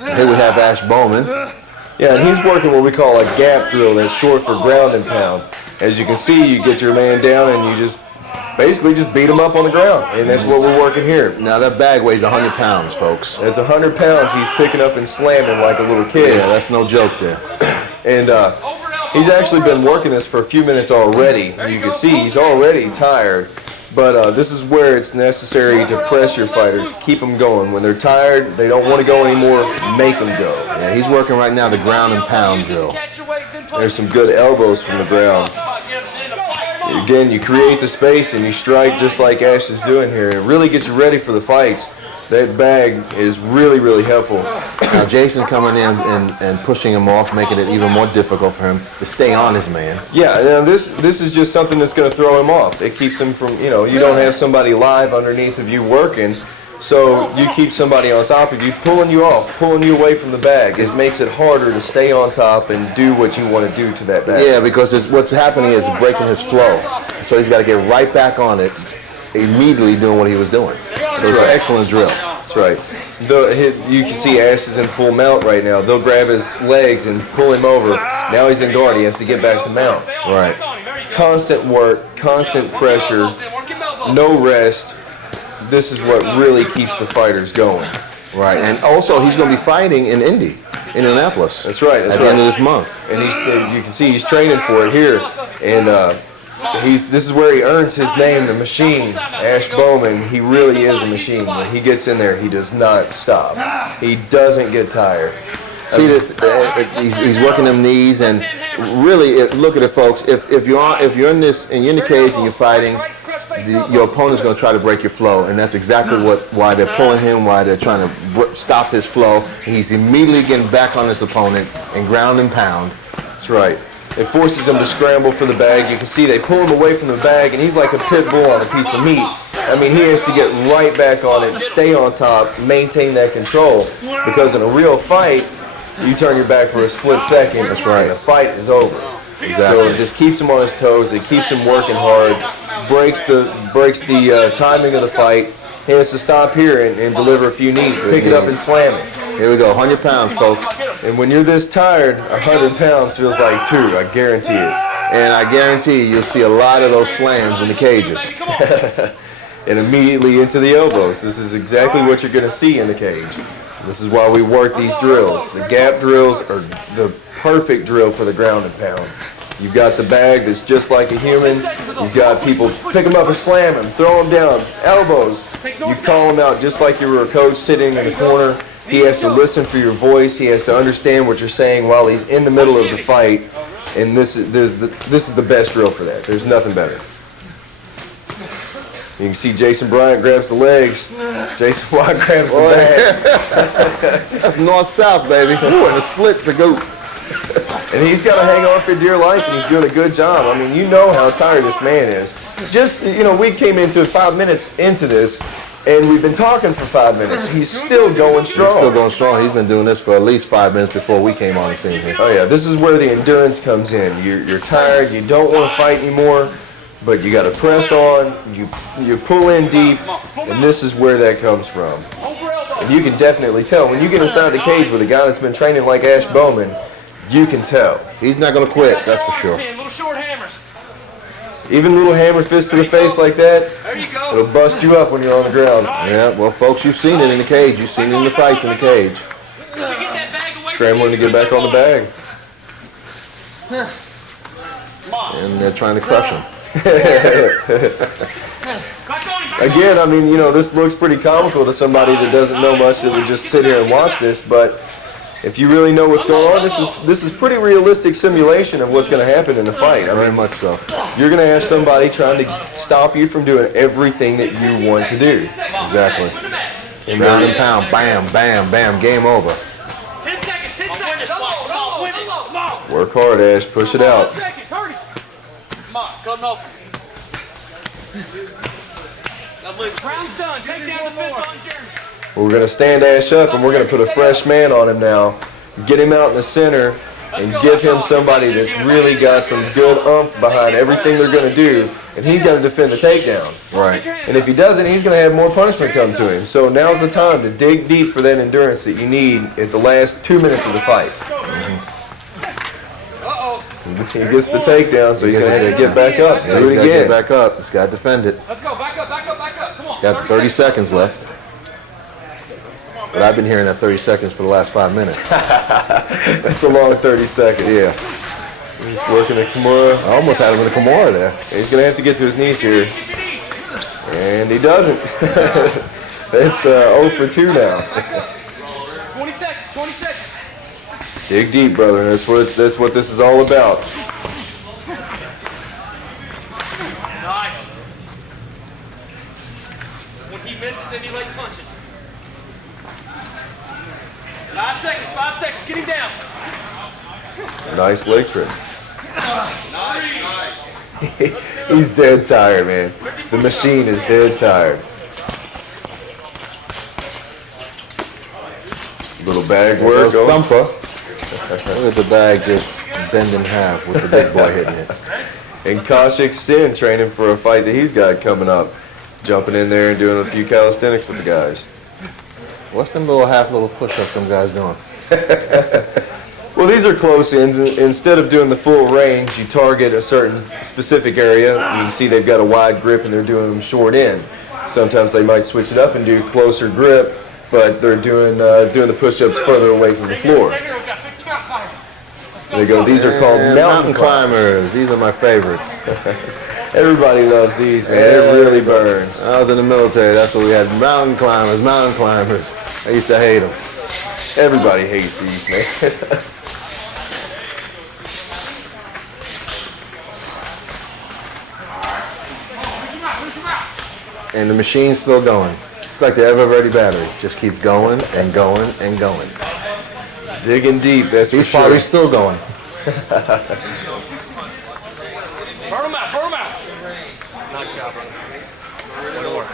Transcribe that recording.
Here we have Ashe Bowman. Yeah, and he's working what we call a gap drill. That's short for ground and pound. As you can see, you get your man down and you just basically just beat him up on the ground, and that's what we're working here. Now that bag weighs 100 pounds, folks. It's 100 pounds he's picking up and slamming like a little kid. Yeah, that's no joke there. And he's actually been working this for a few minutes already. You can see he's already tired. But this is where it's necessary to press your fighters, keep them going. When they're tired, they don't want to go anymore, make them go. Yeah, he's working right now the ground and pound drill. There's some good elbows from the ground. Again, you create the space and you strike just like Ashe is doing here. It really gets you ready for the fights. That bag is really, really helpful. Now Jason coming in and pushing him off, making it even more difficult for him to stay on his man. Yeah, now this is just something that's going to throw him off. It keeps him from, you don't have somebody live underneath of you working, so you keep somebody on top of you, pulling you off, pulling you away from the bag. It makes it harder to stay on top and do what you want to do to that bag. Yeah, because what's happening is breaking his flow. So he's got to get right back on it, immediately doing what he was doing. So it's an excellent drill. That's right. You can see Ashe is in full mount right now. They'll grab his legs and pull him over. Now he's in guard. He has to get back to mount. Right. Constant work, constant pressure, no rest. This is what really keeps the fighters going. Right. And also, he's going to be fighting in Indianapolis. That's right. That's at the end of this month. And you can see he's training for it here. And this is where he earns his name, the Machine. Ashe Bowman, he really is a machine. When he gets in there, he does not stop. He doesn't get tired. See, he's working them knees, and really, look at it, folks. If you're in this and you're in the cage and you're fighting, your opponent's going to try to break your flow, and that's exactly why they're pulling him, why they're trying to stop his flow. And he's immediately getting back on his opponent and ground and pound. That's right. It forces him to scramble for the bag. You can see they pull him away from the bag, and he's like a pit bull on a piece of meat. I mean, he has to get right back on it, stay on top, maintain that control. Because in a real fight, you turn your back for a split second, that's right, and the fight is over. Exactly. So it just keeps him on his toes. It keeps him working hard. Breaks the timing of the fight. He has to stop here and deliver a few knees, pick it up and slam it. Here we go, 100 pounds, folks. And when you're this tired, 100 pounds feels like 2, I guarantee it. And I guarantee you'll see a lot of those slams in the cages. And immediately into the elbows. This is exactly what you're going to see in the cage. This is why we work these drills. The gap drills are the perfect drill for the ground and pound. You've got the bag that's just like a human. You've got people pick them up and slam them, throw them down, elbows. You call them out just like you were a coach sitting in the corner. He has to listen for your voice. He has to understand what you're saying while he's in the middle of the fight. And this is the best drill for that. There's nothing better. You can see Jason Bryant grabs the legs. Jason Watt grabs the bag. That's north-south, baby. Ooh, and a split to go. And he's got to hang on for dear life, and he's doing a good job. I mean, you know how tired this man is. Just, we came into 5 minutes into this, and we've been talking for 5 minutes. He's still going strong. He's still going strong. He's been doing this for at least 5 minutes before we came on the scene here. Oh, yeah. This is where the endurance comes in. You're tired. You don't want to fight anymore, but you got to press on. You pull in deep, and this is where that comes from. And you can definitely tell. When you get inside the cage with a guy that's been training like Ashe Bowman, you can tell. He's not going to quit, that's for sure. Even little hammer fists to the face like that, it'll bust you up when you're on the ground. Yeah, well, folks, you've seen it in the cage. You've seen it in the fights in the cage. Scrambling to get back on the bag. And they're trying to crush him. Again, I mean, this looks pretty comical to somebody that doesn't know much that would just sit here and watch this, but if you really know what's going on, this is pretty realistic simulation of what's going to happen in the fight. I mean, very much so. You're going to have somebody trying to stop you from doing everything that you want to do. Exactly. And ground and pound, bam, bam, bam, game over. 10 seconds, 10 seconds. Work hard, Ashe. Push it out. Come on, come open. Round's done. Take down the fifth on Jeremy. We're going to stand Ashe up, and we're going to put a fresh man on him now. Get him out in the center. and give him somebody that's really got some good oomph behind everything they're going to do, and he's going to defend the takedown. Right. And if he doesn't, he's going to have more punishment come to him. So now's the time to dig deep for that endurance that you need at the last 2 minutes of the fight. He gets the takedown, so he's going to have to get back up. Yeah, Do he's it got to get again. back up. He's got to defend it. Let's go. Back up, back up, back up. Come on. Got 30 seconds left. But I've been hearing that 30 seconds for the last 5 minutes. That's a long 30 seconds. Yeah. He's working a Kimura. I almost had him in a Kimura there. He's going to have to get to his knees here. And he doesn't. That's 0 for 2 now. 20 seconds, 20 seconds. Dig deep, brother. That's what this is all about. Nice. When he misses, then he like punches. 5 seconds, 5 seconds. Get him down. Nice leg trick. Nice. He's dead tired, man. The machine is dead tired. Little bag work. Goes Thumper. Look at the bag just bend in half with the big boy hitting it. And Kaushik Sin training for a fight that he's got coming up. Jumping in there and doing a few calisthenics with the guys. What's them little push-ups them guys doing? Well, these are close ins. Instead of doing the full range, you target a certain specific area. You can see they've got a wide grip and they're doing them short in. Sometimes they might switch it up and do closer grip, but they're doing the push-ups further away from the floor. Right here, we've got 50 mountain climbers. There you go. These are called And mountain climbers. climbers. These are my favorites. Everybody loves these, man. It really burns. I was in the military. That's what we had. Mountain climbers, mountain climbers. I used to hate them. Everybody hates these, man. And the machine's still going. It's like the ever-ready battery. Just keep going and going and going. Digging deep, that's for He's sure. probably still going. Burn him out, burn him out. Nice job, brother. Good work.